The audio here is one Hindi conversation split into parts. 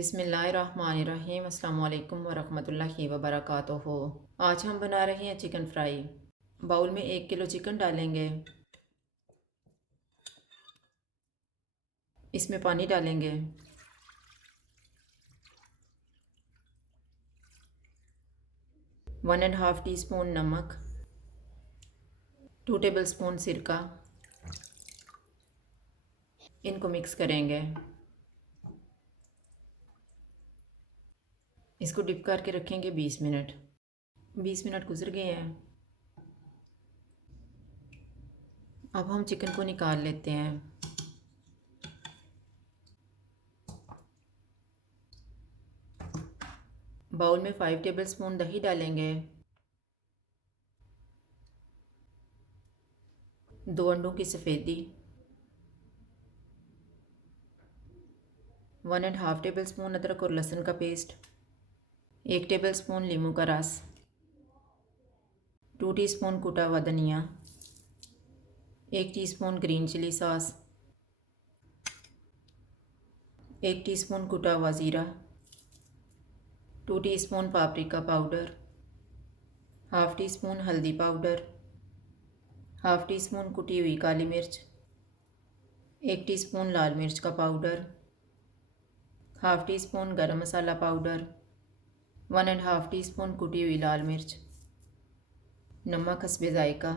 बिस्मिल्लाहिर्रहमानिर्रहीम। अस्सलाम वालेकुम वरहमतुल्लाहि वबरकातुहू। आज हम बना रहे हैं चिकन फ्राई। बाउल में 1 किलो चिकन डालेंगे। इसमें पानी डालेंगे। One and half tea spoon नमक, 2 टेबल स्पून सिरका। इनको मिक्स करेंगे। इसको डिप करके रखेंगे 20 मिनट। 20 मिनट गुजर गए हैं। अब हम चिकन को निकाल लेते हैं। बाउल में 5 टेबल स्पून दही डालेंगे। 2 अंडों की सफ़ेदी, 1 एंड हाफ टेबल स्पून अदरक और लहसुन का पेस्ट, 1 टेबल स्पून नींबू का रस, 2 टीस्पून कुटा हुआ धनिया, 1 teaspoon green chilli sauce, 1 teaspoon कुटा हुआ ज़ीरा, 2 teaspoon paprika powder, half teaspoon हल्दी पाउडर, हाफ टी स्पून कुटी हुई काली मिर्च, 1 टीस्पून लाल मिर्च का powder, half teaspoon garam masala powder, 1 and half teaspoon कुटी हुई लाल मिर्च, नमक हस्बे जायका।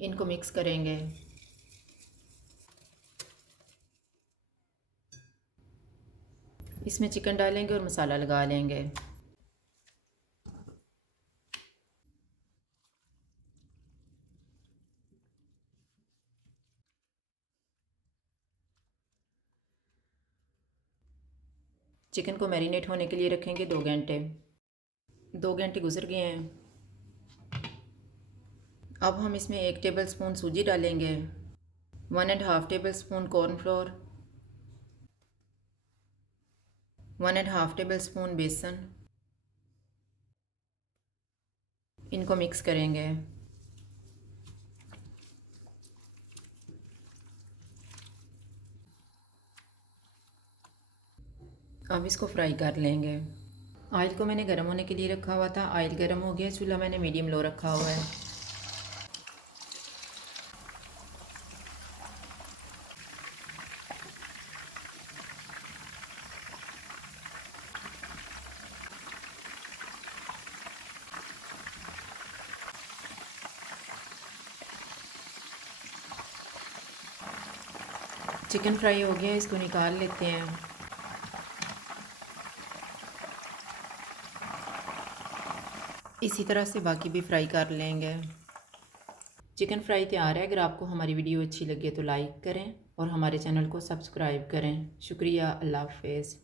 इनको मिक्स करेंगे। इसमें चिकन डालेंगे और मसाला लगा लेंगे। चिकन को मैरिनेट होने के लिए रखेंगे 2 घंटे। 2 घंटे गुजर गए हैं। अब हम इसमें 1 टेबल स्पून सूजी डालेंगे, 1 and half table spoon cornflour, 1 and half table spoon बेसन। इनको मिक्स करेंगे। अब इसको फ्राई कर लेंगे। ऑयल को मैंने गर्म होने के लिए रखा हुआ था। ऑयल गर्म हो गया। चूल्हा मैंने मीडियम लो रखा हुआ है। चिकन फ्राई हो गया, इसको निकाल लेते हैं। इसी तरह से बाकी भी फ्राई कर लेंगे। चिकन फ्राई तैयार है। अगर आपको हमारी वीडियो अच्छी लगे तो लाइक करें और हमारे चैनल को सब्सक्राइब करें। शुक्रिया। अल्लाह हाफ़िज़।